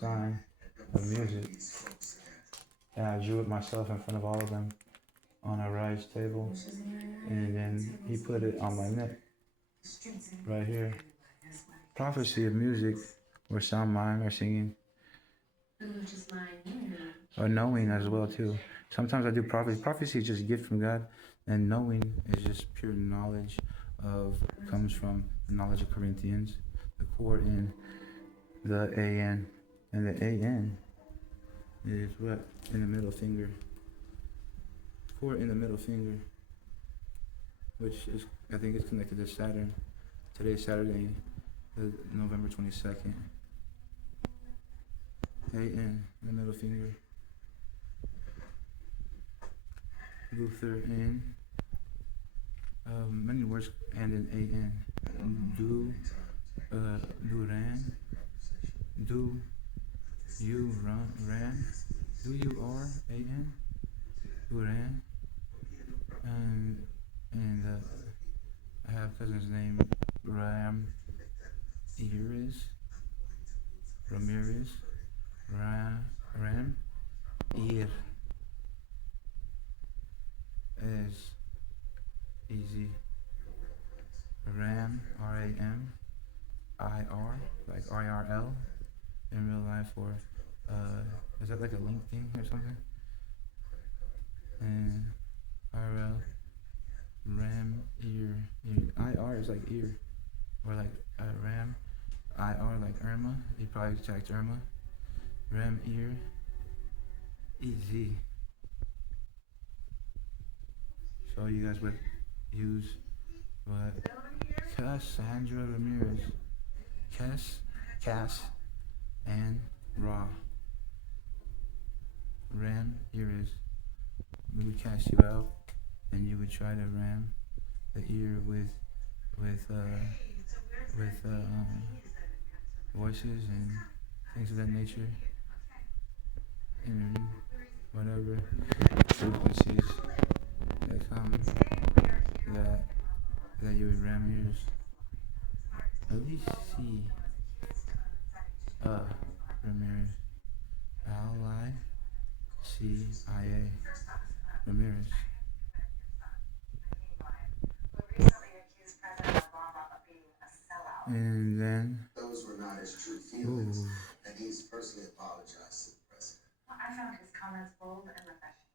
sign of music, and I drew it myself in front of all of them on a rice table, and then he put it on my neck, right here. Prophecy of music, or sound mind, or singing, or knowing as well too. Sometimes I do prophecy. Prophecy is just a gift from God, and knowing is just pure knowledge of comes from the knowledge of Corinthians, the core in the AN, and the AN is what in the middle finger. Core in the middle finger, which is I think it's connected to Saturn. Today's Saturday, November 22nd. AN, the middle finger. Luther in. Many words end in AN. Duran. Do you ran? Do you R AN? Duran. And I have cousin's name Ramirez. Ram Ir is easy. Ram RAM IR like IRL in real life, or is that like a link thing or something? And IRL Ram ear IR is like ear, or like Ram IR like Irma. You probably checked Irma. Ram ear easy. So you guys would use what? Cassandra Ramirez. Cass and Raw. Ram ears. We would cast you out, and you would try to ram the ear with voices and things of that nature, and whatever frequencies that come that you would ram ears. At least see Ramirez. CIA Ramirez. And then those were not his true feelings, and he's personally apologized to the president. Well, I found his comments bold and refreshing.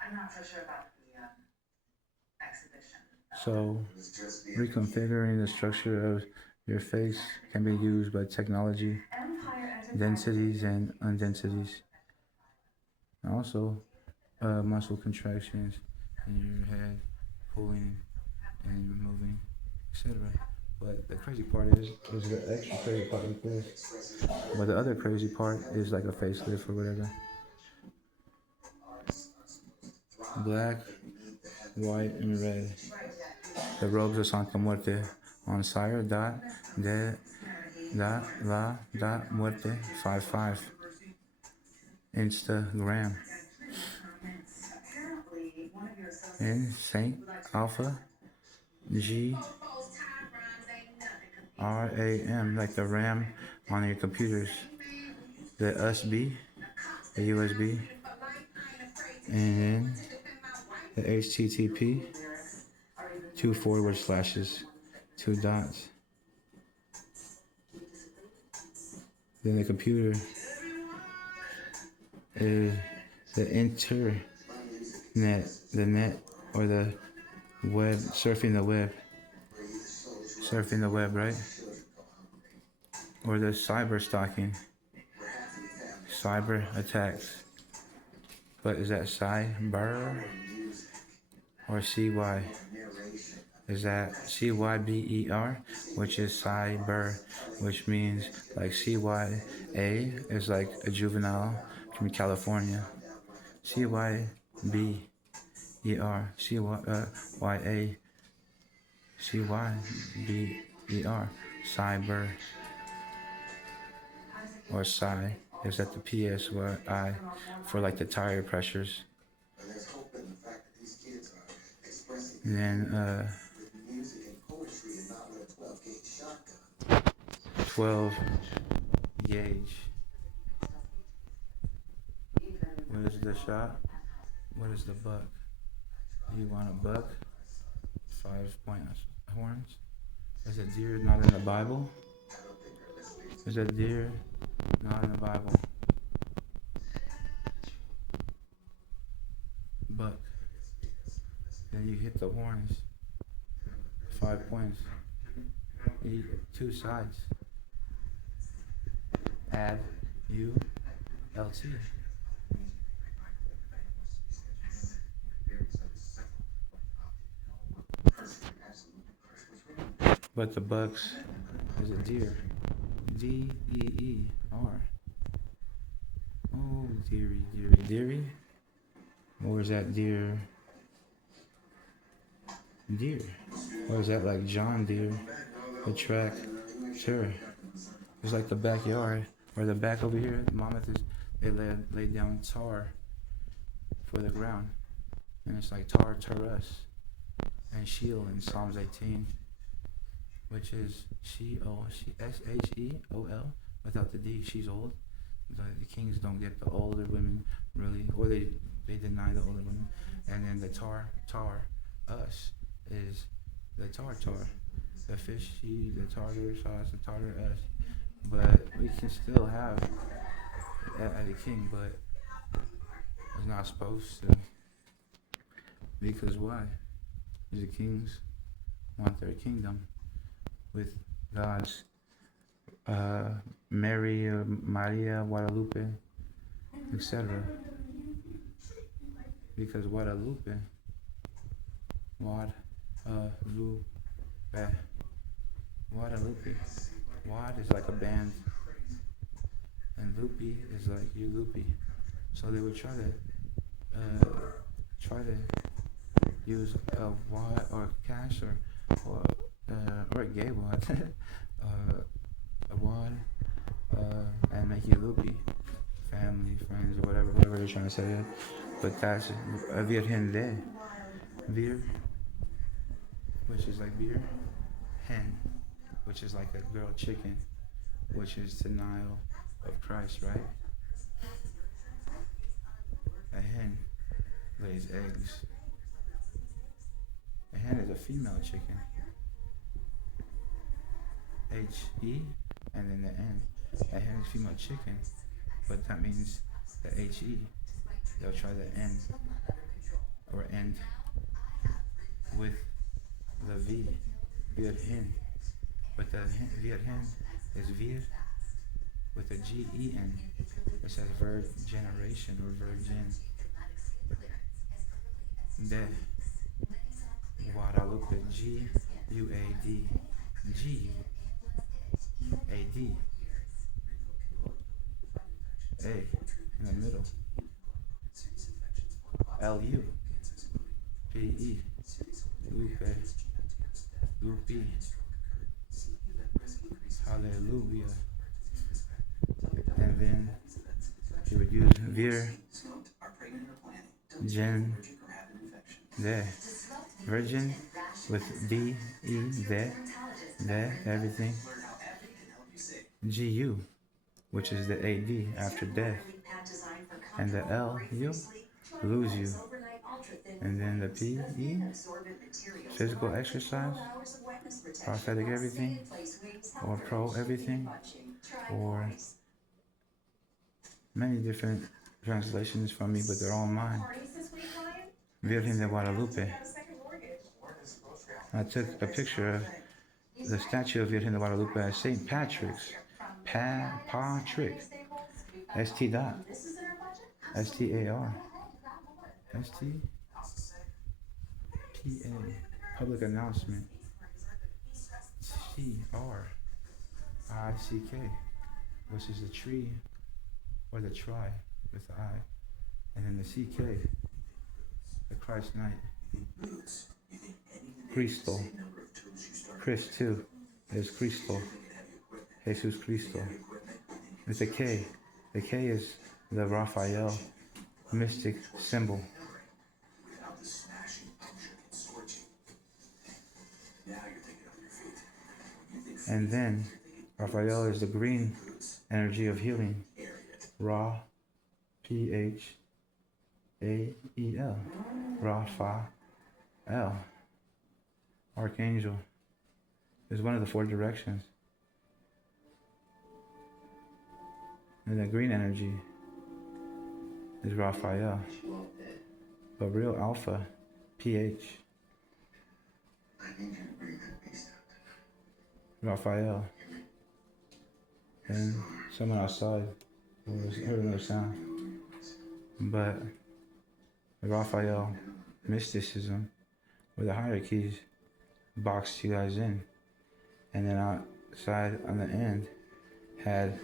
I'm not so sure about the exhibition. So, reconfiguring the structure of your face can be used by technology, densities and undensities. And also, muscle contractions in your head, pulling and removing, etc. But the crazy part is the extra crazy part like this. But the other crazy part is like a facelift or whatever. Black, white, and red. The robes of Santa Muerte on Sire de la Muerte 55. Instagram. And Saint Alpha GRAM, like the RAM on your computers. The USB, the USB, and the HTTP, 2 forward slashes, 2 dots. Then the computer is the internet, the net, or the web, surfing the web, right? Or the cyber stalking, cyber attacks. But is that cyber or CY? Is that CYBER, which is cyber, which means like CYA is like a juvenile from California. CYBER, CYBER, cyber, or psi is at the PSY for like the tire pressures. And then 12 Gauge. What is the shot? What is the buck? You want a buck? 5 point horns? Is a deer not in the Bible? Is a deer not in the Bible? Buck. Then you hit the horns. 5 points. You, two sides. Add U L T. But the bucks is a deer. D-E-E-R. Oh, dearie, dearie, dearie. Or is that deer? Deer. Or is that like John Deere? The track? Sure. It's like the backyard. Or the back over here. The mammoth is, they laid down tar for the ground. And it's like tar us. And Sheol in Psalms 18. Which is Sheol, without the D, she's old. The kings don't get the older women, really, or they deny the older women. And then the tar, us, is the tar, the fish, the tartar sauce, the tartar us. But we can still have a king, but it's not supposed to. Because why? The kings want their kingdom with God's Mary, Maria, Guadalupe, etc. Because Guadalupe, Guadalupe, Wad is like a band, and Loopy is like you loopy. So they would try to use a wad or cash or a gay wad, a wad, and make you loopy. Family, friends, or whatever they're trying to say. But that's a Virgen de. Vir, which is like beer. Hen, which is like a girl chicken, which is denial of Christ, right? A hen lays eggs. A hen is a female chicken. H-E, and then the N. A hen is female chicken, but that means the H-E. They'll try the N, or end, with the V, Virgen. But the Virgen is Vir with a G-E-N. It says generation or virgin. De Guadalupe, G-U-A-D, G-A-D, A in the middle, L-U-P-E, Lupe, Lupi, hallelujah. And then you would use Vir, Gen, De, Virgin, with D-E, De, everything. G-U, which is the A-D after death. And the L-U, lose you. And then the P-E, physical exercise, prophetic everything, or pro everything, or many different translations from me, but they're all mine. Virgen de Guadalupe. I took a picture of the statue of Virgen de Guadalupe at St. Patrick's. Patrick. S-T dot. S-T-A-R. S-T-P-A. Public announcement. C-R-I-C-K. Which is the tree, or the tri, with the I. And then the C-K. The Christ Knight. Cristo. Chris too. Is Cristo. Jesus Cristo. With a K. The K is the Raphael mystic symbol. And then Raphael is the green energy of healing. Ra, Phael. Raphael. Archangel is one of the 4 directions. And the green energy is Raphael. But real alpha, PH. Raphael. And someone outside heard another sound. But the Raphael mysticism, or the hierarchies, boxed you guys in. And then outside on the end had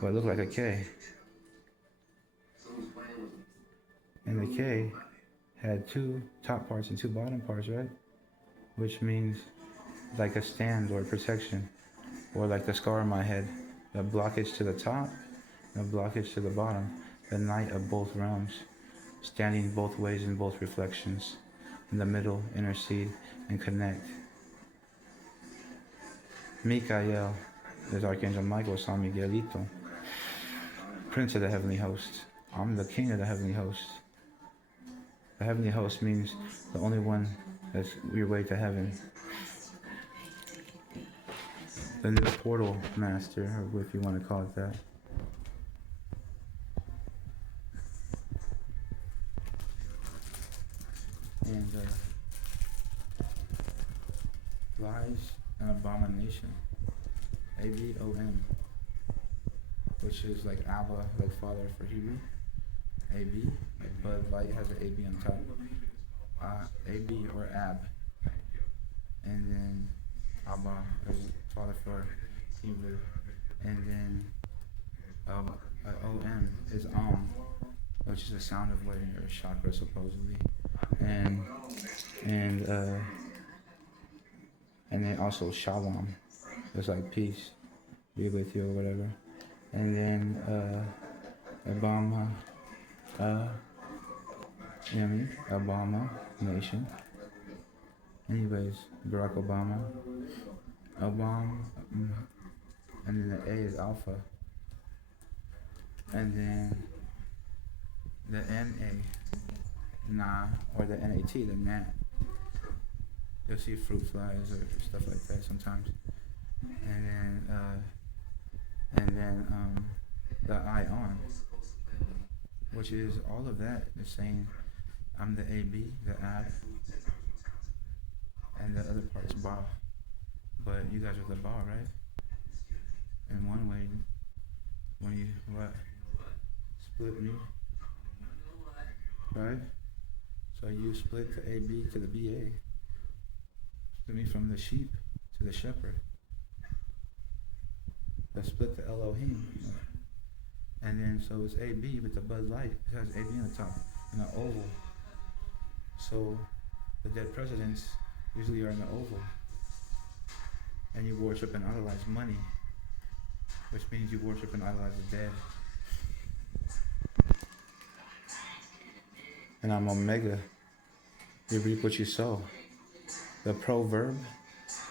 what looked like a K. And the K had 2 top parts and 2 bottom parts, right? Which means like a stand or protection, or like the scar on my head, the blockage to the top, the blockage to the bottom, the knight of both realms, standing both ways in both reflections, in the middle, intercede and connect. Mikael is Archangel Michael, San Miguelito, Prince of the Heavenly Host. I'm the King of the Heavenly Host. The Heavenly Host means the only one that's your way to heaven. The new portal master, or if you want to call it that. And lies and abomination. ABOM, which is like Abba, like Father for Hebrew. AB, like Bud Light has an AB on top. AB or Ab. And then Abba is Father for Hebrew. And then OM is which is the sound of waiting, or chakra supposedly. And then also Shalom. It's like peace, be with you or whatever. And then Obama, you know what I mean? Obama nation. Anyways, Barack Obama. And then the A is Alpha. And then the NA, or the NAT, the Nat. You'll see fruit flies or stuff like that sometimes. And then the ion, which is all of that is saying I'm the AB, the Ab, and the other part's Ba. But you guys are the Ba, right? In one way, when you split me, right? So you split the AB to the BA. Split me from the sheep to the shepherd. That split the Elohim. And then so it's AB with the Bud Light. It has AB on the top in an oval. So the dead presidents usually are in the oval. And you worship and idolize money, which means you worship and idolize the dead. And I'm Omega. You reap what you sow. The proverb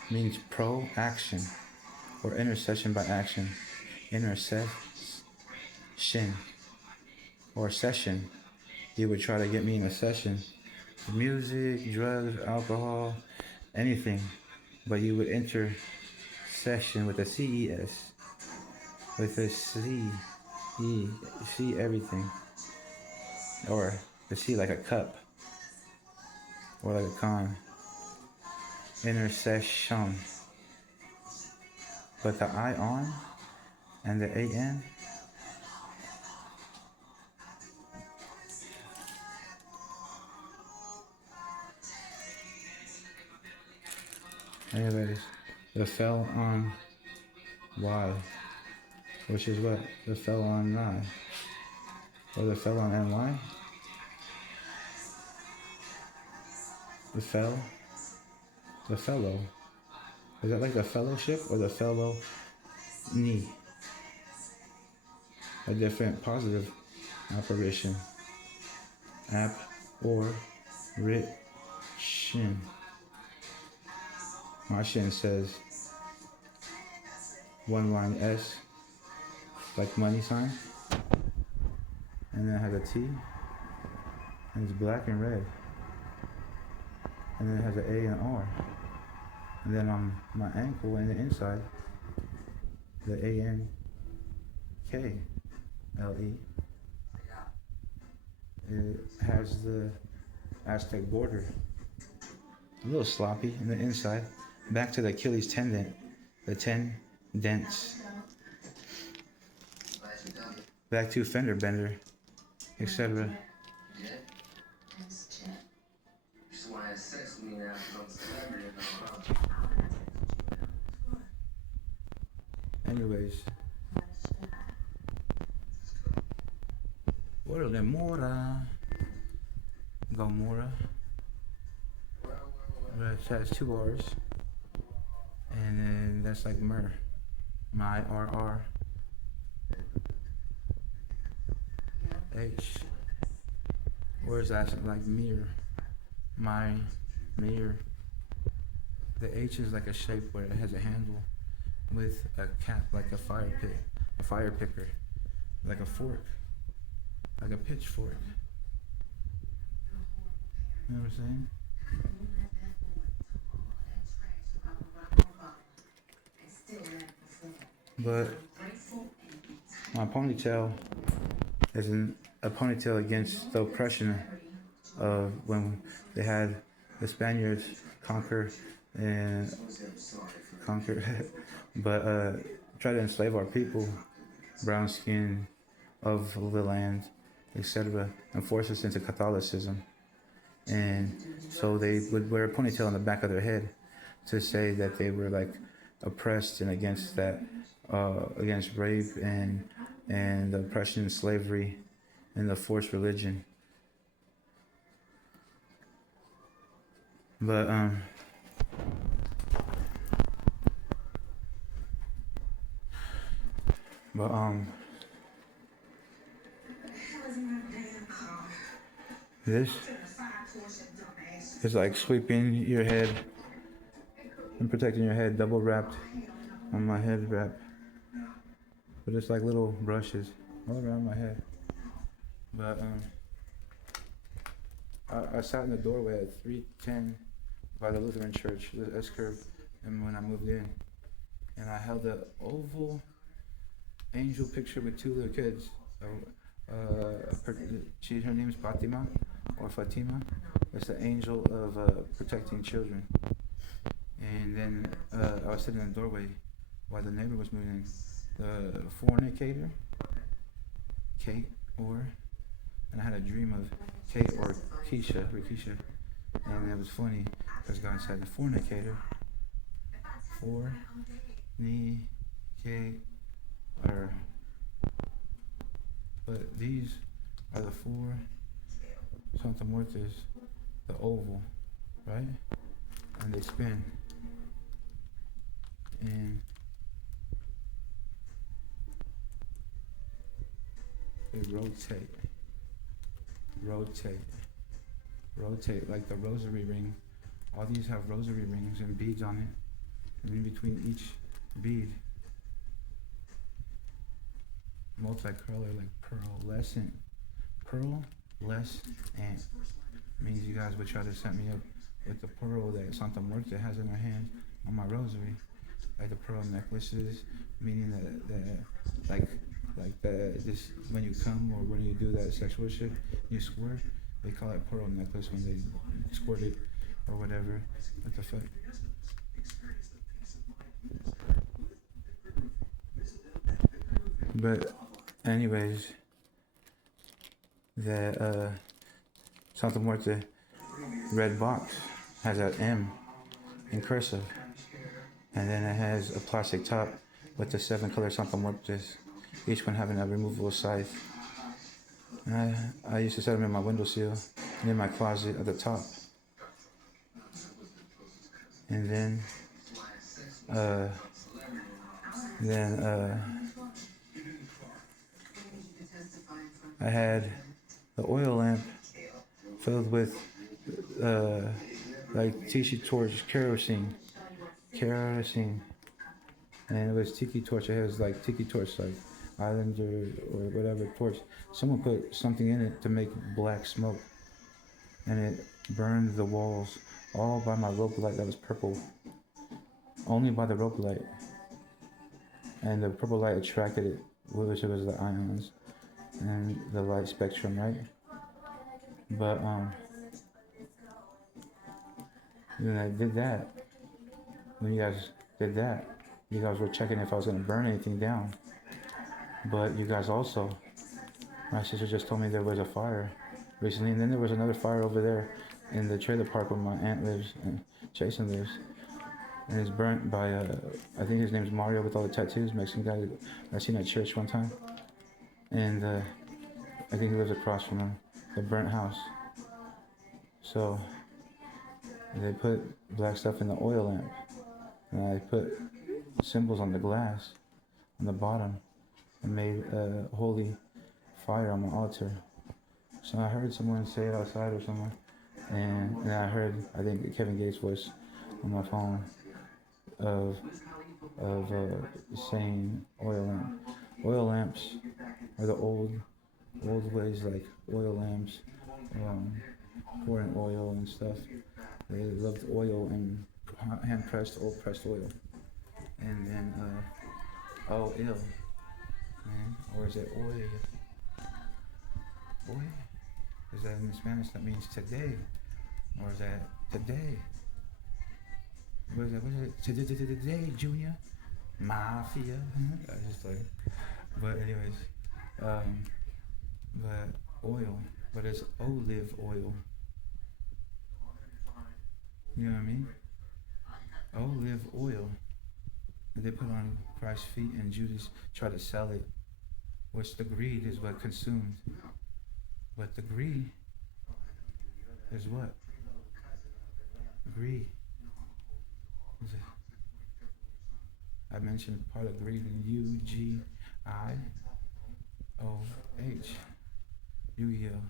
means pro-action, or intercession by action. Intercession, or session. You would try to get me in a session. Music, drugs, alcohol, anything. But you would enter session with a CES. With a C-E, see everything. Or the C like a cup. Or like a con. Intercession. But the ion and the AN, anyways, the fell on Y, which is what? The fell on Y. Or the fell on NY? The fellow. Is that like the fellowship or the fellow knee? A different positive apparition. App or writ shin. My shin says one line S, like money sign, and then it has a T, and it's black and red, and then it has an A and R, and then on my ankle and the inside, the ANKLE. It has the Aztec border, a little sloppy in the inside. Back to the Achilles tendon, the 10 dents. Back to fender bender, etc. Anyways, what are the Mora? Gomorrah. But it has 2 R's. And then that's like myrrh. My RR. H. Or is that like mirror? My mirror. The H is like a shape where it has a handle with a cap, like a fire picker, like a fork, like a pitchfork. You know what I'm saying? But my ponytail isn't a ponytail against the oppression of when they had the Spaniards conquer, but try to enslave our people, brown skin of the land, etc., and force us into Catholicism. And so they would wear a ponytail on the back of their head to say that they were like oppressed and against that, against rape and oppression, slavery, and the forced religion. But this is like sweeping your head and protecting your head, double wrapped on my head wrap. But it's like little brushes all around my head. But I sat in the doorway at 310 by the Lutheran Church, the S curve, and when I moved in, and I held an oval angel picture with 2 little kids. Her name is Fatima or Fatima. It's the angel of protecting children. And then I was sitting in the doorway while the neighbor was moving in. The fornicator, Kate, and I had a dream of Kate or Rikisha, and it was funny because God said the fornicator, but these are the 4 Santa Muertes, the oval, right? And they spin. And they rotate like the rosary ring. All these have rosary rings and beads on it. And in between each bead, multicolor, like pearlescent. Pearlescent means you guys would try to set me up with the pearl that Santa Muerte has in her hand on my rosary, like the pearl necklaces, meaning that this when you come or when you do that sexual shit, you squirt. They call it pearl necklace when they squirt it or whatever. What the fuck? But anyways, the Santa Muerte red box has an M in cursive, and then it has a plastic top with the 7 color Santa Muertes, each one having a removable scythe. And I used to set them in my windowsill and in my closet at the top. And then I had the oil lamp filled with like tiki torch kerosene, and it was tiki torch. It has like tiki torch like Islander or whatever torch. Someone put something in it to make black smoke, and it burned the walls all by my rope light that was purple, only by the rope light, and the purple light attracted it, which was the ions and the light spectrum, right? But when I did that, when you guys did that, you guys were checking if I was gonna burn anything down. But you guys also, my sister just told me there was a fire recently, and then there was another fire over there in the trailer park where my aunt lives and Jason lives, and it's burnt by I think his name's Mario with all the tattoos, Mexican guy I seen at church one time, and I think he lives across from him, the burnt house. So they put black stuff in the oil lamp, and I put symbols on the glass on the bottom, and made a holy fire on my altar. So I heard someone say it outside or somewhere, and I heard, I think, Kevin Gates' voice on my phone of saying oil lamp. Oil lamps are the old ways, like oil lamps, pouring oil and stuff. They loved oil and hand pressed, old pressed oil, and then oil, man, or is it oil? Oil? Is that in Spanish? That means today, or is that today? What is that? What is it? Today, Junior? Mafia? I just like, but anyways, but oil, but it's olive oil. You know what I mean? Olive oil. And they put on Christ's feet, and Judas tried to sell it, which the greed is what consumed. But the greed is what? Greed. I mentioned part of greed in UGIOH. Yu-Gi-Oh.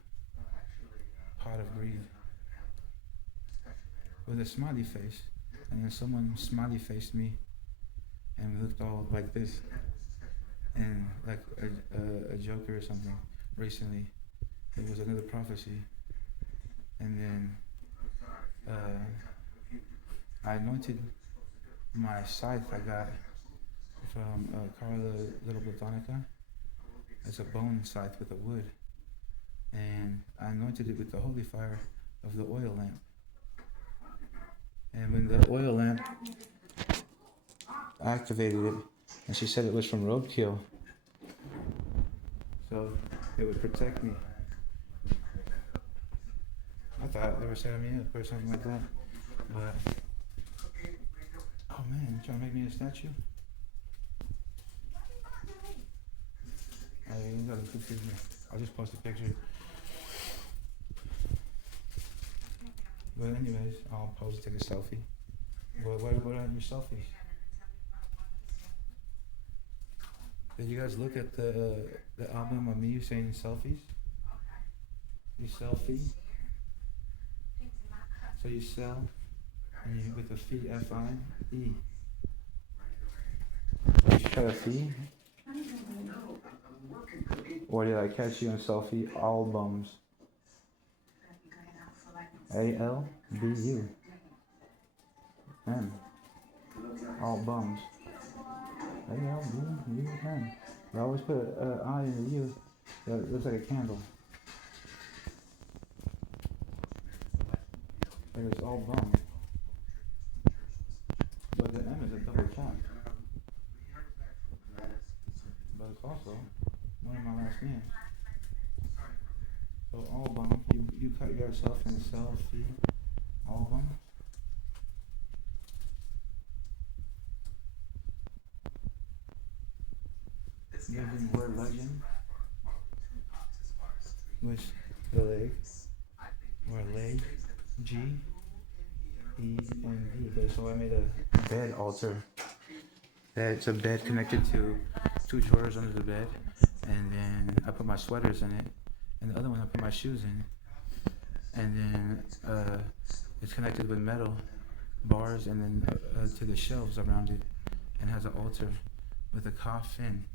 Part of greed. With a smiley face. And then someone smiley faced me and we looked all like this. And like a Joker or something recently. It was another prophecy. And then I anointed my scythe I got from Carla Little Botanica. It's a bone scythe with a wood. And I anointed it with the holy fire of the oil lamp. And when the oil lamp activated it, and she said it was from roadkill, so it would protect me. I thought they were setting me up or something like that. But, oh man, you trying to make me a statue? You gotta confuse me. I'll just post a picture. But anyways, I'll pose, take a selfie. What are your selfies? Did you guys look at the album of me saying selfies? You selfie? So you sell, and you with the fee, F-I-E. You try to fee? Or did I catch you in selfie albums? A-L-B-U. M. All bums. A-L-B-U-M. I always put an I in the U. That looks like a candle. But it's all bum. But the M is a double cap. But it's also one of my last names. So album, you cut yourself in a selfie album. Using word legend, which the leg, or leg, G, E, and D. Okay, so I made a bed altar. It's a bed connected to 2 drawers under the bed, and then I put my sweaters in it, and the other one I put my shoes in, and then it's connected with metal bars, and then to the shelves around it, and has an altar with a coffin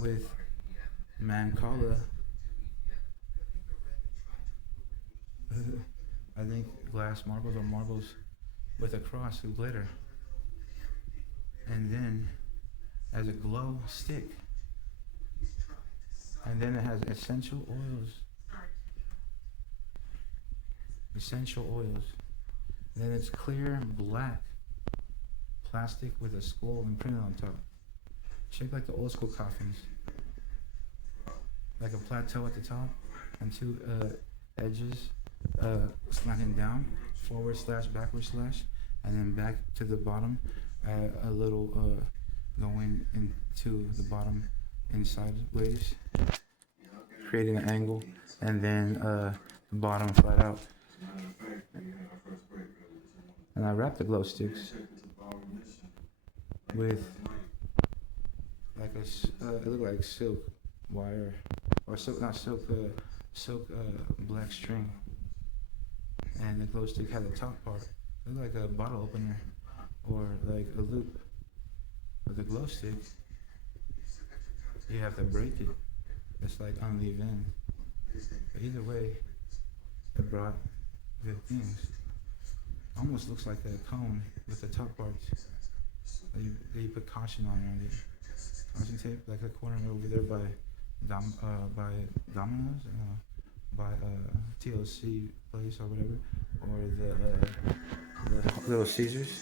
with Mancala. I think glass marbles or marbles with a cross with glitter. And then as a glow stick. And then it has essential oils. Essential oils. And then it's clear black plastic with a skull imprinted on top. Shaped like the old school coffins. Like a plateau at the top and two edges slanting down, forward slash, backward slash, and then back to the bottom, a little going into the bottom inside waves, creating an angle, and then the bottom flat out. And I wrapped the glow sticks with like it looked like silk wire, or silk, not silk, silk black string. And the glow stick had the top part. It looked like a bottle opener or like a loop. With the glow stick, you have to break it. It's like unleave in. But either way, it brought good things. Almost looks like a cone with the top parts. They put caution on around it. Caution tape, like the corner over there by Domino's, by TLC place or whatever, or the Little Caesars.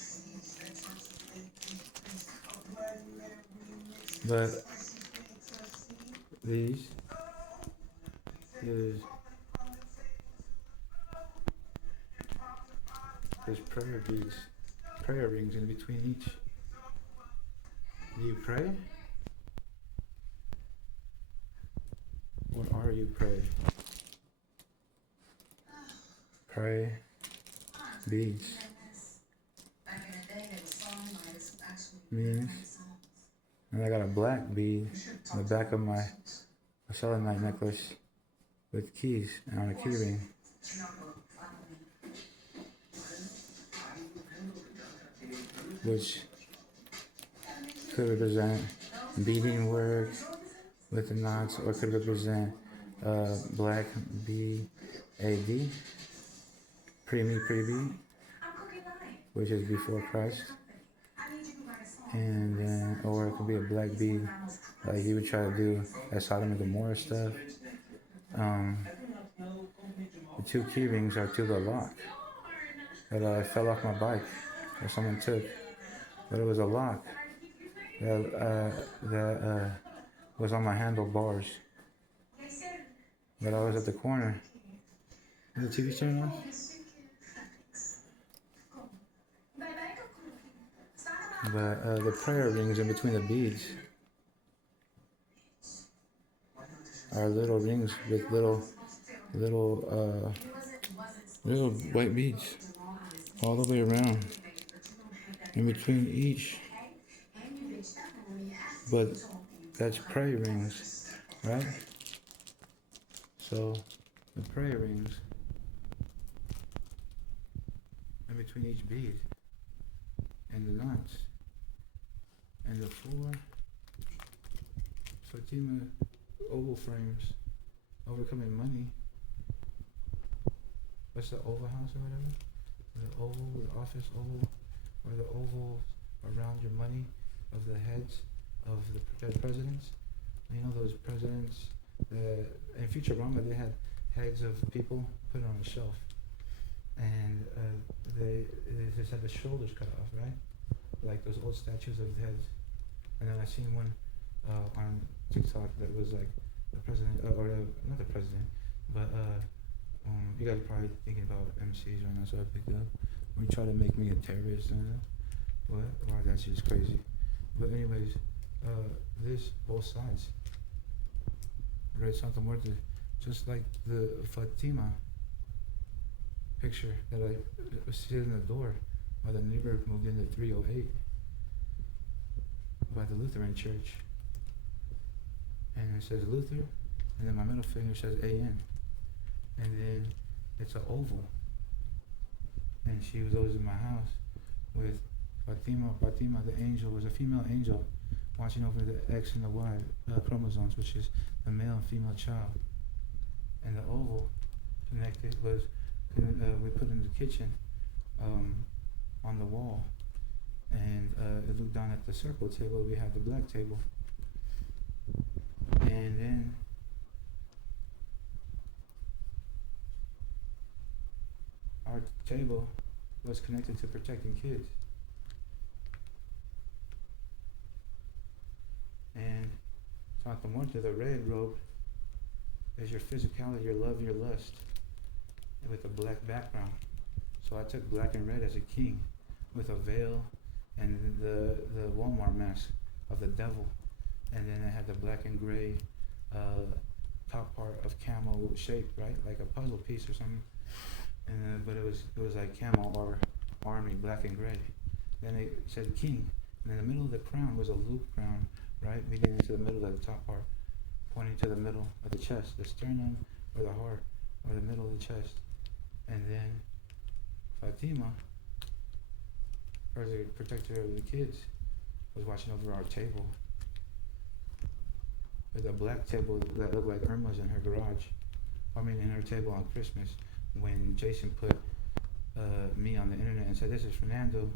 But these is there's prayer beads, prayer rings in between each. Do you pray? What are you pray? Pray beads means, and I got a black bead on the back of my selenite necklace with keys and on a key ring. Which could represent beading work with the knots, or could represent black B-A-D, pre-bead, which is before Christ. And then, or it could be a black bead, like you would try to do at Sodom and Gomorrah stuff. The two key rings are to the lock that fell off my bike, or someone took. But it was a lock that was on my handlebars. But I was at the corner. Is the TV turning off? But the prayer rings in between the beads are little rings with little white beads all the way around in between each. But that's prayer rings, right? So the prayer rings in between each bead and the knots and the four Fatima oval frames overcoming money. What's the oval house or whatever? The oval, the office oval, or the oval around your money of the heads of the dead presidents. You know those presidents, in Futurama they had heads of people put on a shelf. And they just had the shoulders cut off, right? Like those old statues of heads. And then I seen one on TikTok that was like the president, not the president, but you guys are probably thinking about MCs right now, so I picked it up. When you try to make me a terrorist, what? Wow, that's just crazy. But anyways, this both sides. I read something more to, just like the Fatima picture that I was sitting in the door while the neighbor moved into 308 by the Lutheran church. And it says Luther, and then my middle finger says AN. And then it's an oval. And she was always in my house with Fatima. Fatima, the angel, was a female angel watching over the X and the Y chromosomes, which is the male and female child. And the oval connected was we put in the kitchen on the wall, and it looked down at the circle table. We had the black table, and then our table was connected to protecting kids. And so at the one to the red robe is your physicality, your love, your lust, and with a black background. So I took black and red as a king, with a veil and the Walmart mask of the devil, and then I had the black and gray top part of camel shape, right, like a puzzle piece or something. And but it was like camel or army, black and gray. Then it said king, and in the middle of the crown was a loop crown, right, leading into the middle of the top part, pointing to the middle of the chest, the sternum or the heart or the middle of the chest. And then Fatima, the protector of the kids, was watching over our table with a black table that looked like Irma's in her garage. I mean, in her table on Christmas, when Jason put me on the internet and said, "This is Fernando."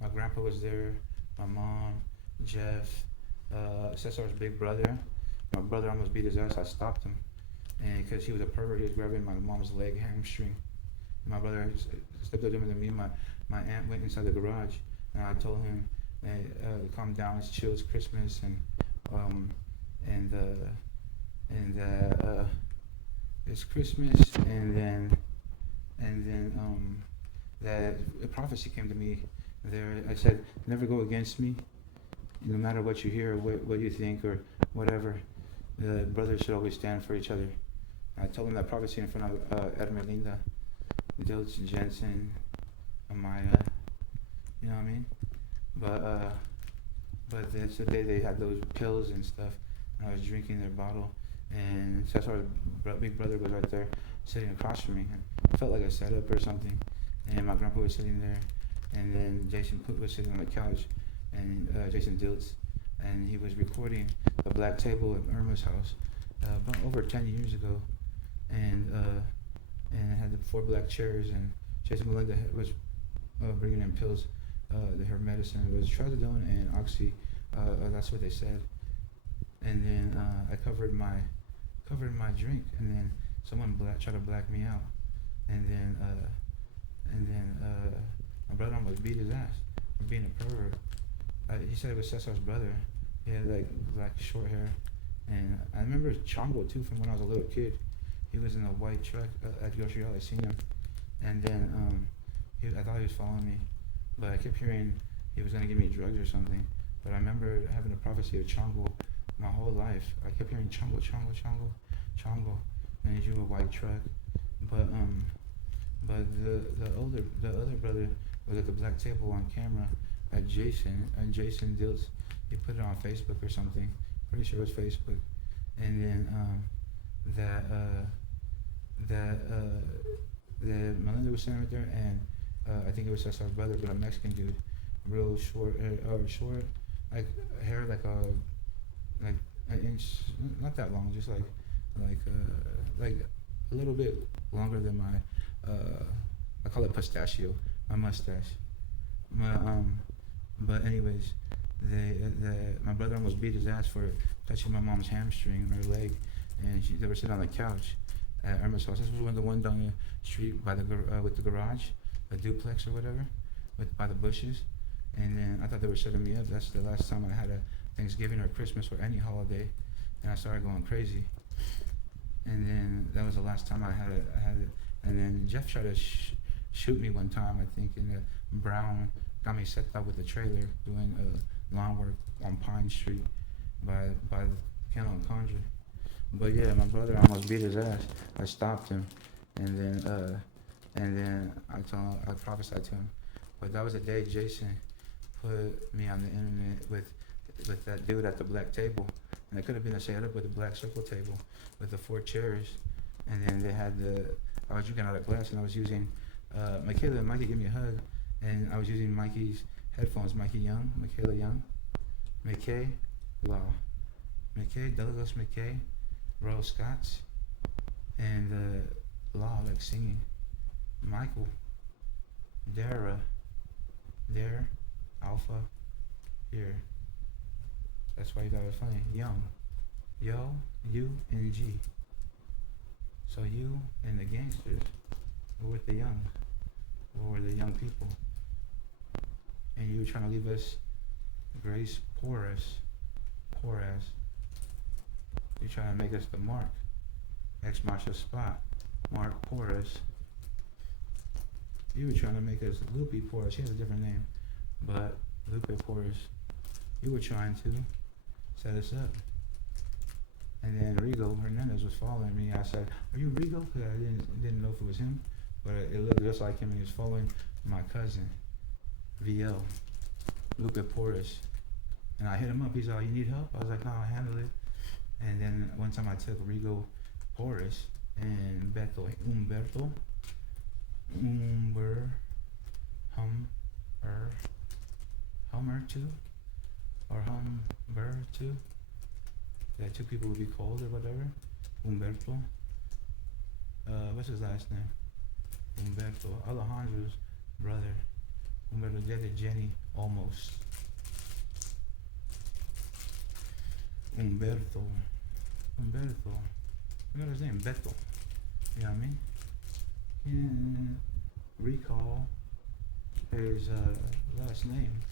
My grandpa was there, my mom, Jeff, Cesar's big brother. My brother almost beat his ass. I stopped him, and because he was a pervert, he was grabbing my mom's leg hamstring. My brother stepped up to me, and my aunt went inside the garage, and I told him, hey, calm down, it's chill, it's Christmas, and it's Christmas, and then that a prophecy came to me there. I said, never go against me, no matter what you hear or what you think or whatever. The brothers should always stand for each other. I told him that prophecy in front of Ermelinda, Dilch, Jensen, Amaya, you know what I mean? But that's the day they had those pills and stuff, and I was drinking their bottle, and Cesar's big brother was right there, sitting across from me. It felt like a setup or something, and my grandpa was sitting there, and then Jason Put was sitting on the couch, and Jason Diltz, and he was recording the black table at Irma's house about over 10 years ago, and it had the 4 black chairs, and Jason Melinda was bringing in pills. Her medicine was trazodone and oxy. That's what they said. And then I covered my drink, and then someone tried to black me out, and then my brother almost beat his ass for being a pervert. He said it was Cesar's brother. He had like black short hair, and I remember Chongo too from when I was a little kid. He was in a white truck at Grocery Outlet. I seen him, and then I thought he was following me, but I kept hearing he was gonna give me drugs or something. But I remember having a prophecy of Chongo my whole life. I kept hearing Chongo, Chongo, Chongo, Chongo, and he drove a white truck. But the other brother was at the black table on camera at Jason Diltz. He put it on Facebook or something. Pretty sure it was Facebook. And then the Melinda was sitting right there, and I think it was Cesar's brother, but a Mexican dude, real short, like hair like an inch, not that long, just like a little bit longer than my I call it pistachio, my mustache. But anyways, my brother almost beat his ass for touching my mom's hamstring, her leg, and they were sitting on the couch at Irma's house. This was the one down the street by with the garage, the duplex or whatever, by the bushes. And then I thought they were setting me up. That's the last time I had a Thanksgiving or Christmas or any holiday, and I started going crazy. And then that was the last time I had it. And then Jeff tried to shoot me one time, I think, in the Brown, got me set up with the trailer doing lawn work on Pine Street by the Kennel and Conjure. But yeah, my brother almost beat his ass. I stopped him, and then I prophesied to him. But that was the day Jason put me on the internet with that dude at the black table, and it could have been a setup with a black circle table with the 4 chairs, and then they had I was drinking out of glass, and I was using Michaela and Mikey gave me a hug, and I was using Mikey's headphones, Michaela Young, McKay, law. McKay, Douglas McKay, Rose Scotts, and the law, like singing. Michael, Dara, there, Alpha, here. That's why you got it funny. Young, yo, you, and G. So you and the gangsters were with the young, were the young people. And you were trying to leave us grace poor as. You're trying to make us the mark. X marks the spot. Mark Porras. You were trying to make us Lupe Porras. She has a different name. But Lupe Porras. You were trying to set us up. And then Rigo Hernandez was following me. I said, "Are you Rigo?" Because I didn't know if it was him. But it looked just like him, and he was following my cousin, VL, Lupe Porras. And I hit him up. He's like, "You need help?" I was like, "No, I'll handle it." And then one time I took Rigo Porras and Humber, Hummer too, or Humber too. That two people would be called or whatever. Humberto. What's his last name? Humberto. Alejandro's brother. Humberto dated Jenny almost. Humberto. I got his name, Beto. You know what I mean? Can't recall his last name,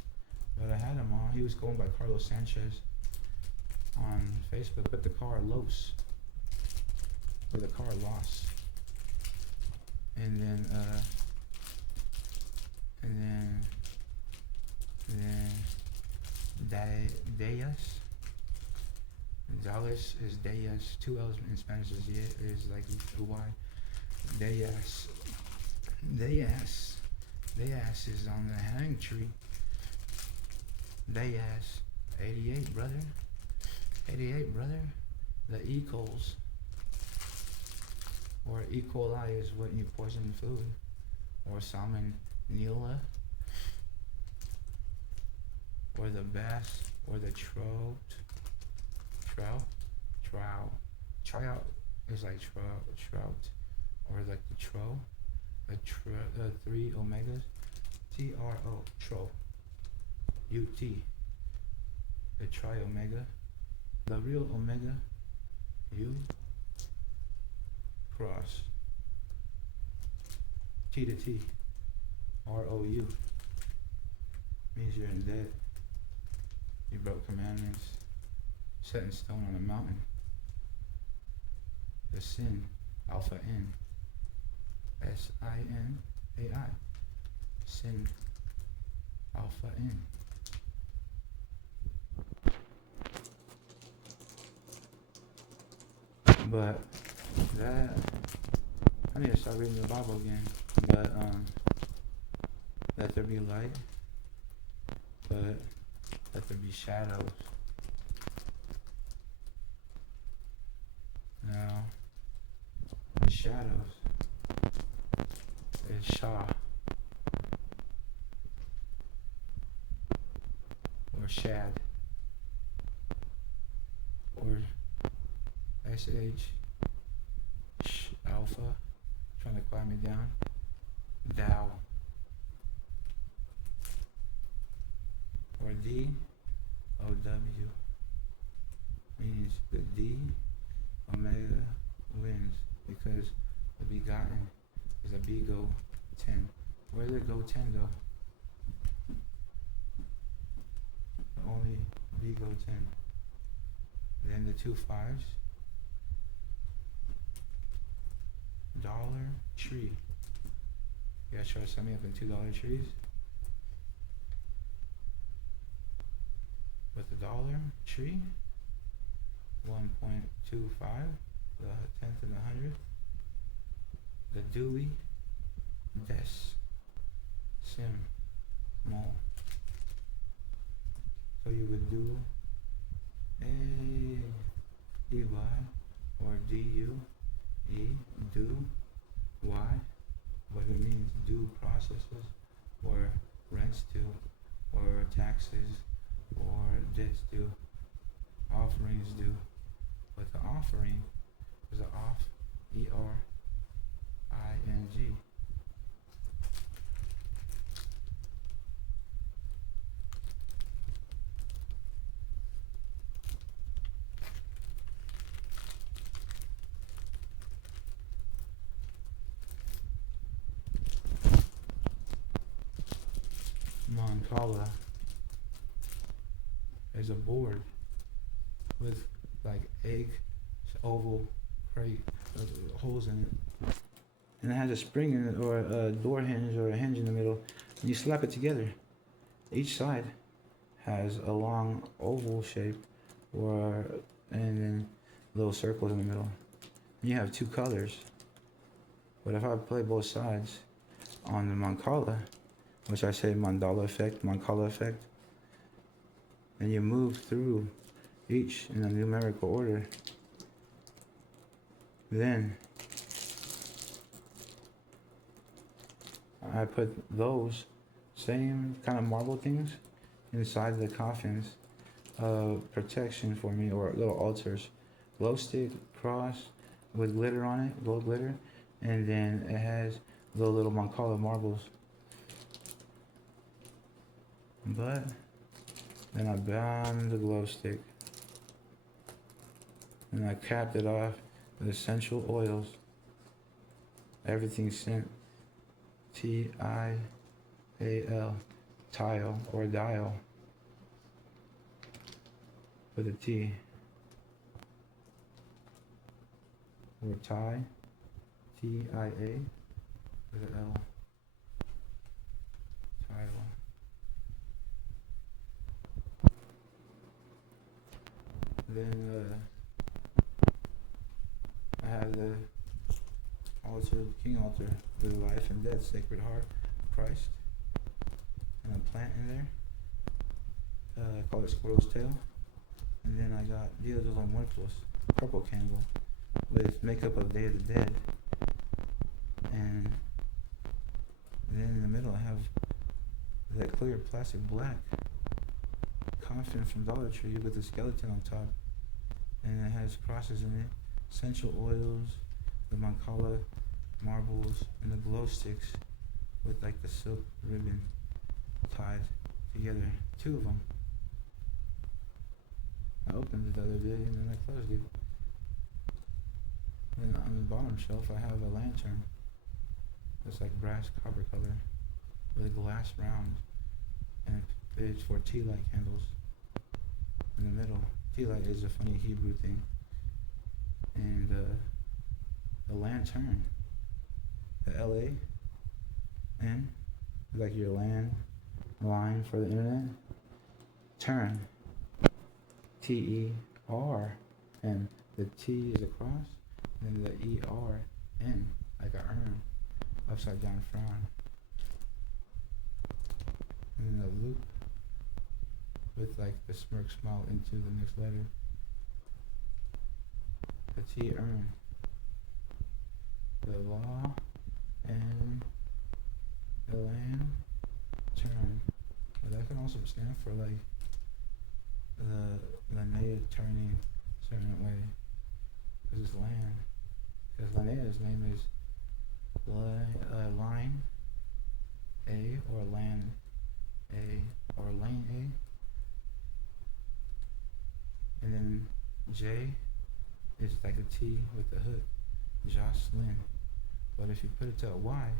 but I had him on. He was going by Carlos Sanchez on Facebook, but the car lost. Or the car lost. And then Deas. Dallas is Deas. 2 L's in Spanish is like Y. Deas is on the hang tree. Deas. 88, brother. 88, brother. The E. coles. Or E. coli is what you poison food. Or salmonella. Or the bass. Or the trout. Tryout is like trout. Or like the tro. The 3 omegas. TRO. Tro. UT. The tri-omega. The real omega. U. Cross. T to T. ROU. Means you're in debt. You broke commandments. Set in stone on a mountain. The sin. Alpha N. SINAI. Sin. Alpha N. But that, I need to start reading the Bible again. But let there be light, but let there be shadows. Now, shadows is Shah or Shad or SH Alpha trying to climb me down. Thou or DOW means the D Omega wins because the begotten is a Bigo 10. Where did Go 10 go? Only Bigo 10. Then the 2 5s. Dollar Tree. You guys try to set me up in $2 trees? With the Dollar Tree? 1.25, the 10th and the 100th. The Dewey Des Sim Mall. So you would do A-E-Y or D-U-E, do, Y, what it means, due processes, or rents due, or taxes, or debts due, offerings do. But the offering is the off, E-R-I-N-G. Mancala is a board with like egg, oval, crate, holes in it. And it has a spring in it, or a door hinge, or a hinge in the middle. And you slap it together. Each side has a long oval shape, and then little circles in the middle. You have two colors. But if I play both sides on the Mancala, which I say Mandala effect, Mancala effect, and you move through each in a numerical order, then I put those same kind of marble things inside the coffins of protection for me, or little altars. Glow stick, cross with glitter on it, gold glitter, and then it has the little Mancala marbles. But then I bound the glow stick and I capped it off with essential oils. Everything sent, T-I-A-L, tile or dial with a T, or tie, T-I-A with an L, tile. Then I have the altar, king altar, with life and death, sacred heart of Christ, and a plant in there. I call it squirrel's tail. And then I got Dia de los Muertos, purple candle, with makeup of Day of the Dead. And then in the middle I have that clear plastic black coffin from Dollar Tree with a skeleton on top. And it has crosses in it, essential oils, the Mancala marbles, and the glow sticks with like the silk ribbon tied together. Two of them. I opened it the other day and then I closed it. Then on the bottom shelf I have a lantern that's like brass copper color with a glass round, and it's for tea light candles in the middle. Tea light is a funny Hebrew thing. And the lantern, the L-A-N, like your land line for the internet. Turn, T-E-R-N. The T is a cross, and the E-R-N, like an urn, upside down frown. And then the loop with like the smirk smile into the next letter. The T urn. The law and the land turn. But that can also stand for like the Linnea turning a certain way. Because it's land. Because Linnea's name is Line A, or Land A, or Lane A. And then J is like a T with the hook, Jocelyn. But if you put it to a Y,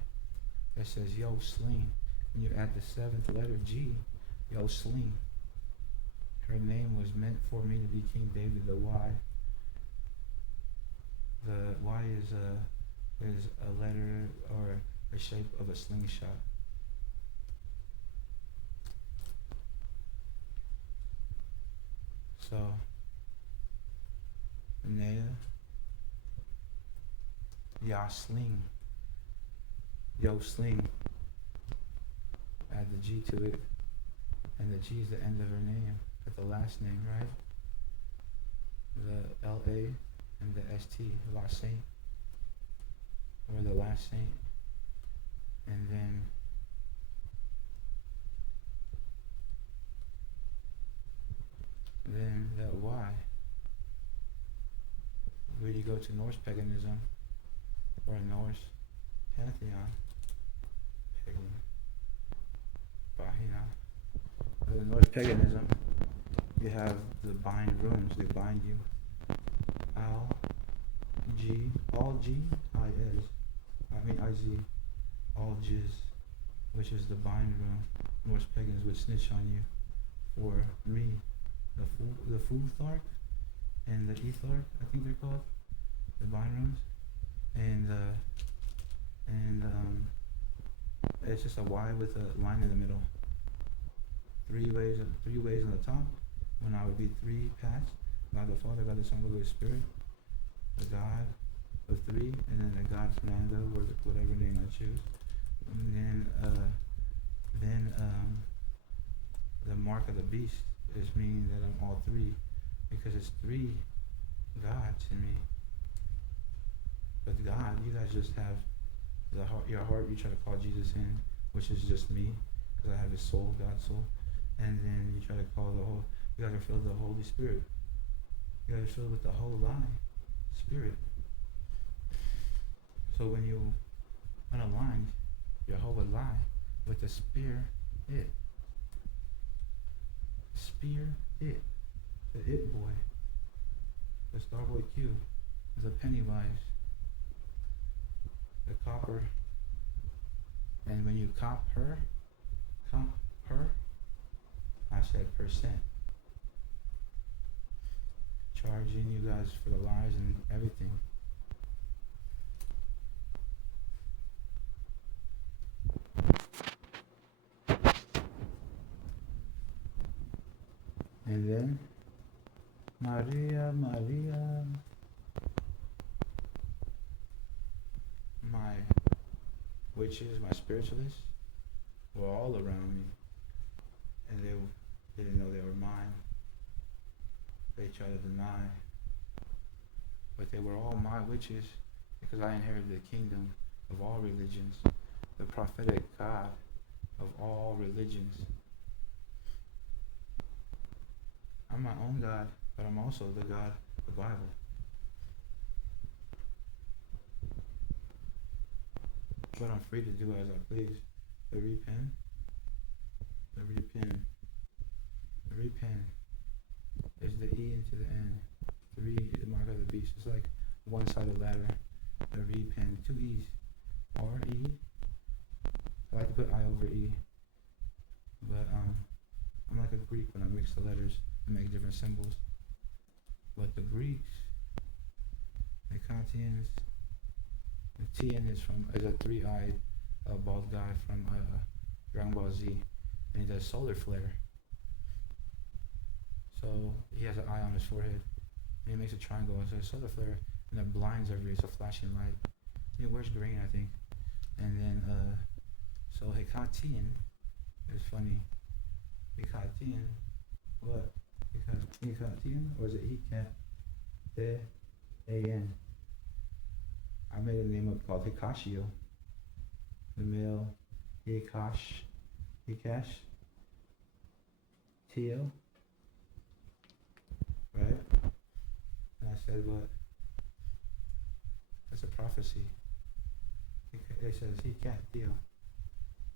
it says Yo Sling. And you add the seventh letter G, Yo Sling. Her name was meant for me to be King David. The Y. The Y is a letter or a shape of a slingshot. So Nea, Ya Sling, Yo Sling. Add the G to it, and the G is the end of her name, but the last name, right? The L-A and the S-T, La Saint, or the last saint, and then that Y When you go to Norse paganism or Norse pantheon, pagan, Bahina, the Norse paganism, you have the bind runes. They bind you. Al, G, all G, I is. I Z, all Jiz, which is the bind rune. Norse pagans would snitch on you for me, the Futhark and the Ethark, I think they're called, the bind runes, and it's just a Y with a line in the middle. Three ways on the top. When I would be three paths: God the Father, God the Son, God the Holy Spirit, the God of three, and then the God Fernando, or whatever name I choose. And then the mark of the beast is meaning that I'm all three, because it's three gods in me. But God, you guys just have your heart. You try to call Jesus in, which is just me, because I have His soul, God's soul. And then you try to call you guys are filled with the Holy Spirit. You guys are filled with the whole lie, Spirit. So when you unalign your whole lie with the Spirit, the it boy, the Starboy Q, the Pennywise, the copper, and when you cop her, I said percent. Charging you guys for the lies and everything. And then, Maria, my witches, my spiritualists, were all around me. And they didn't know they were mine. They tried to deny. But they were all my witches, because I inherited the kingdom of all religions, the prophetic God of all religions. I'm my own God, but I'm also the God of the Bible. But I'm free to do as I please. The repen is the E into the N. Three, the mark of the beast. It's like one-sided ladder. The repen, two E's. R-E. I like to put I over E. But I'm like a Greek when I mix the letters and make different symbols. But the Greeks, the Kantians, the Tien is a three-eyed bald guy from Dragon Ball Z, and he does solar flare. So he has an eye on his forehead, and he makes a triangle. It says solar flare, and it blinds everybody. It's a flashing light. He wears green, I think. And then, so Hekatian is funny. Hekatian, what? Hekatian, or is it Hekat? A-N. I made a name up called Hikashio. The male Hikash, Tio, right? And I said, what? That's a prophecy. It says he cat Tio.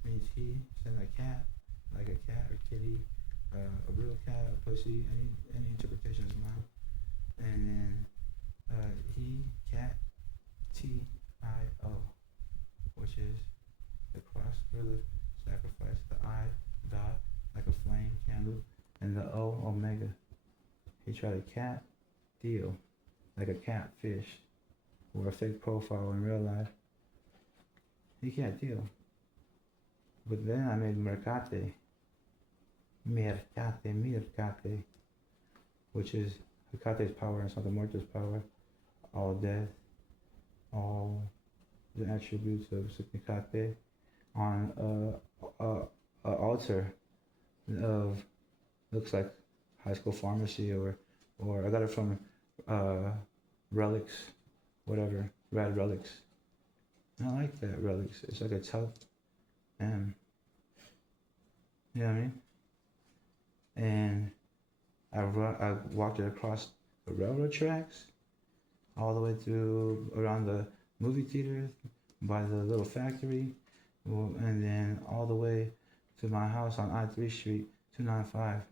Means he sent a cat, like a cat or kitty, a real cat, a pussy, any interpretation is mine. And then he cat T-I-O, which is the cross for the sacrifice, the I dot like a flame candle, and the O omega. He tried a cat deal, like a catfish, or a fake profile in real life. He can't deal. But then I made mercate, which is Hecate's power and Santa Muerte's power, all death, all the attributes of Hecate on a altar of, looks like high school pharmacy, or I got it from relics, whatever, rad relics. And I like that relics. It's like a tough M. You know what I mean? And I walked it across the railroad tracks, all the way through around the movie theater, by the little factory, and then all the way to my house on I-3 Street, 295,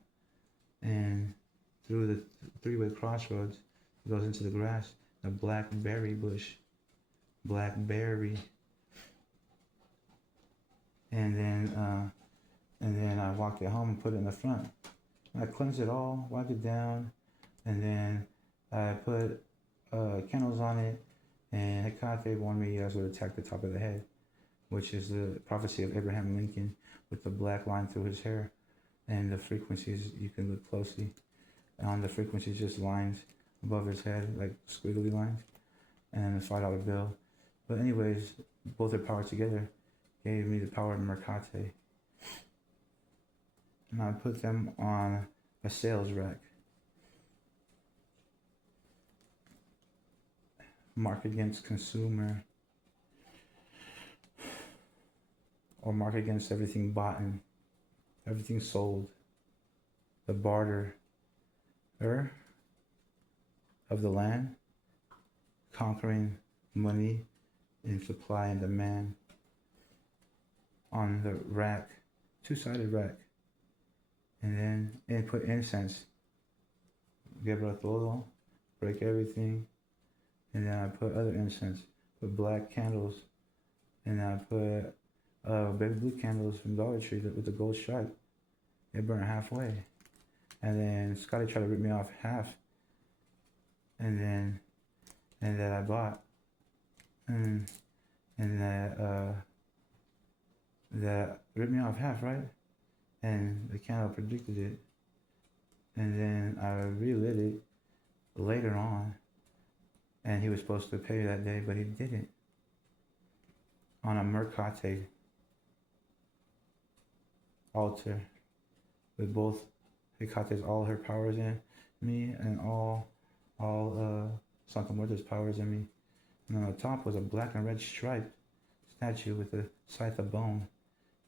and through the three-way crossroads, it goes into the grass, the blackberry bush, blackberry, and then I walked it home and put it in the front. I cleansed it all, wiped it down, and then I put candles on it, and Hecate warned me I was going to attack the top of the head, which is the prophecy of Abraham Lincoln with the black line through his hair. And the frequencies, you can look closely. On the frequencies, just lines above his head, like squiggly lines, and a $5 bill. But anyways, both are powered together gave me the power of Mercate. And I put them on a sales rack. Mark against consumer, or mark against everything bought and everything sold. The barter of the land, conquering money in supply and demand. On the rack, two-sided rack, and then put incense. Quebra todo, break everything, and then I put other incense, put black candles, and then I put baby blue candles from Dollar Tree with the gold stripe. They burn halfway, and then Scotty tried to rip me off half, and that I bought, and that ripped me off half, right? And the candle predicted it, and then I relit it later on, and he was supposed to pay that day, but he didn't. On a Mercate altar with both Hecate's, all her powers in me, and all Santa Muerte's powers in me. And on the top was a black and red striped statue with a scythe of bone.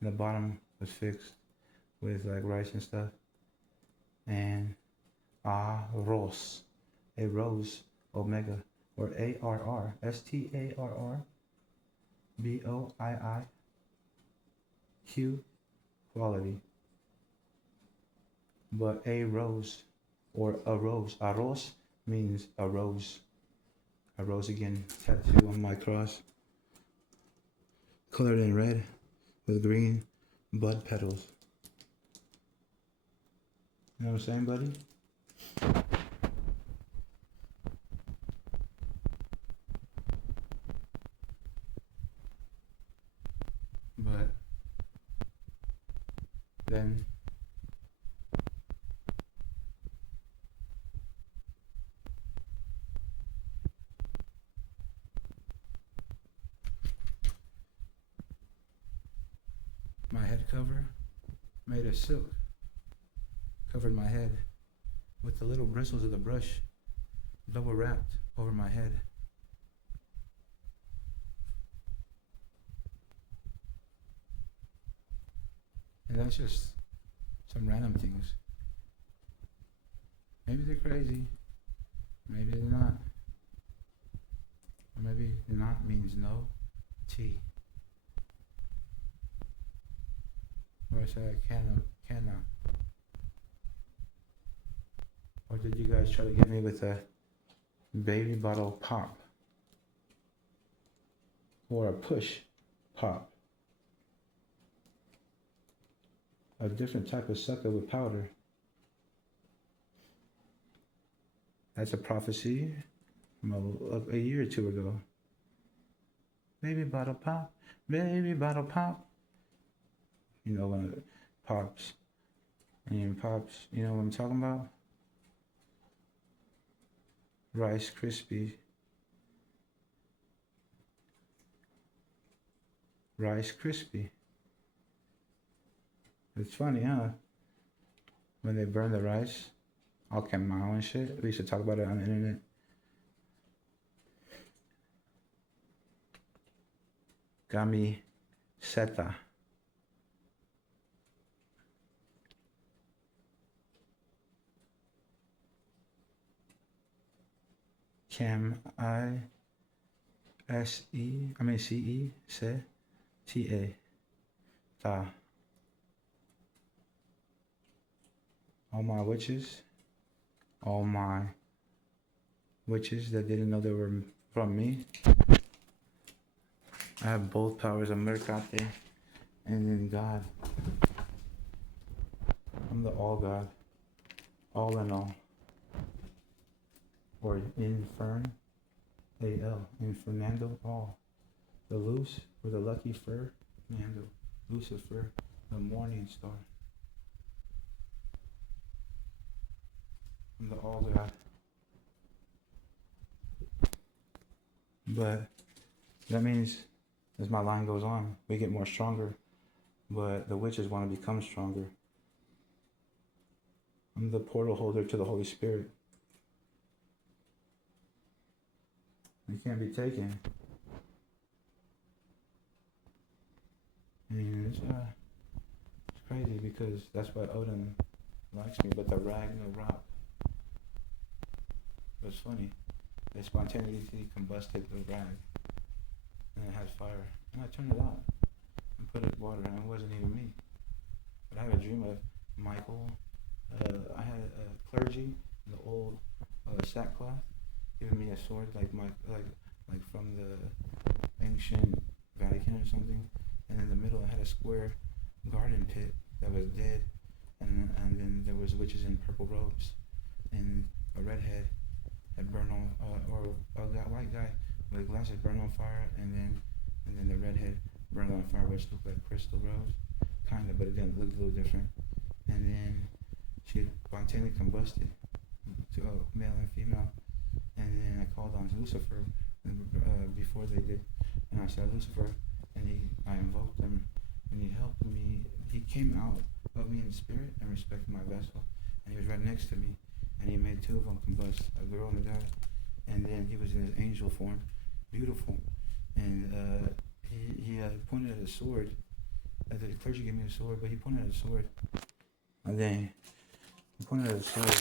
And the bottom was fixed with like rice and stuff. And Arros, a rose, omega, or ARR, STARR, BOIIQ, quality. But a rose, or a rose, arroz means a rose. A rose again, tattoo on my cross, colored in red with green bud petals. You know what I'm saying, buddy? But then my head cover made of silk covered my head with the little bristles of the brush double wrapped over my head. And that's just some random things. Maybe they're crazy, maybe they're not. Or maybe not means no, T. Or I say I cannot. Or did you guys try to get me with a baby bottle pop? Or a push pop? A different type of sucker with powder. That's a prophecy from a year or two ago. Baby bottle pop, baby bottle pop. You know when it pops, and it pops, you know what I'm talking about? Rice Krispies. Rice Krispie. It's funny, huh? When they burn the rice, all quemado and shit. We used to talk about it on the internet. Camiseta. Cam CE Se TA Ta. All my witches that didn't know they were from me. I have both powers of Merkate and in God. I'm the all God, all in all. Or Infern, AL, Infernando, all. The loose, or the lucky fur, Nando, Lucifer, the morning star. I'm the all God. But that means, as my line goes on, we get more stronger, but the witches want to become stronger. I'm the portal holder to the Holy Spirit. It can't be taken. And it's crazy because that's why Odin likes me, but the Ragnarok was funny. They spontaneously combusted the rag, and it had fire. And I turned it on and put it in water, and it wasn't even me. But I had a dream of Michael. I had a clergy in the old sackcloth giving me a sword, like from the ancient Vatican or something. And in the middle, I had a square garden pit that was dead, and then there was witches in purple robes, and a redhead had burned on, or a white guy with glasses burned on fire, and then the redhead burned on fire, which looked like crystal rose, kind of, but it didn't look a little different. And then she spontaneously combusted to male and female, and then I called on Lucifer before they did, and I said Lucifer, and I invoked him, and he helped me. He came out of me in spirit and respected my vessel, and he was right next to me, and he made two of them combust, a girl and a guy, and then he was in his angel form, beautiful, and he pointed at a sword. The clergy gave me a sword, but he pointed at a sword, and then he pointed at a sword.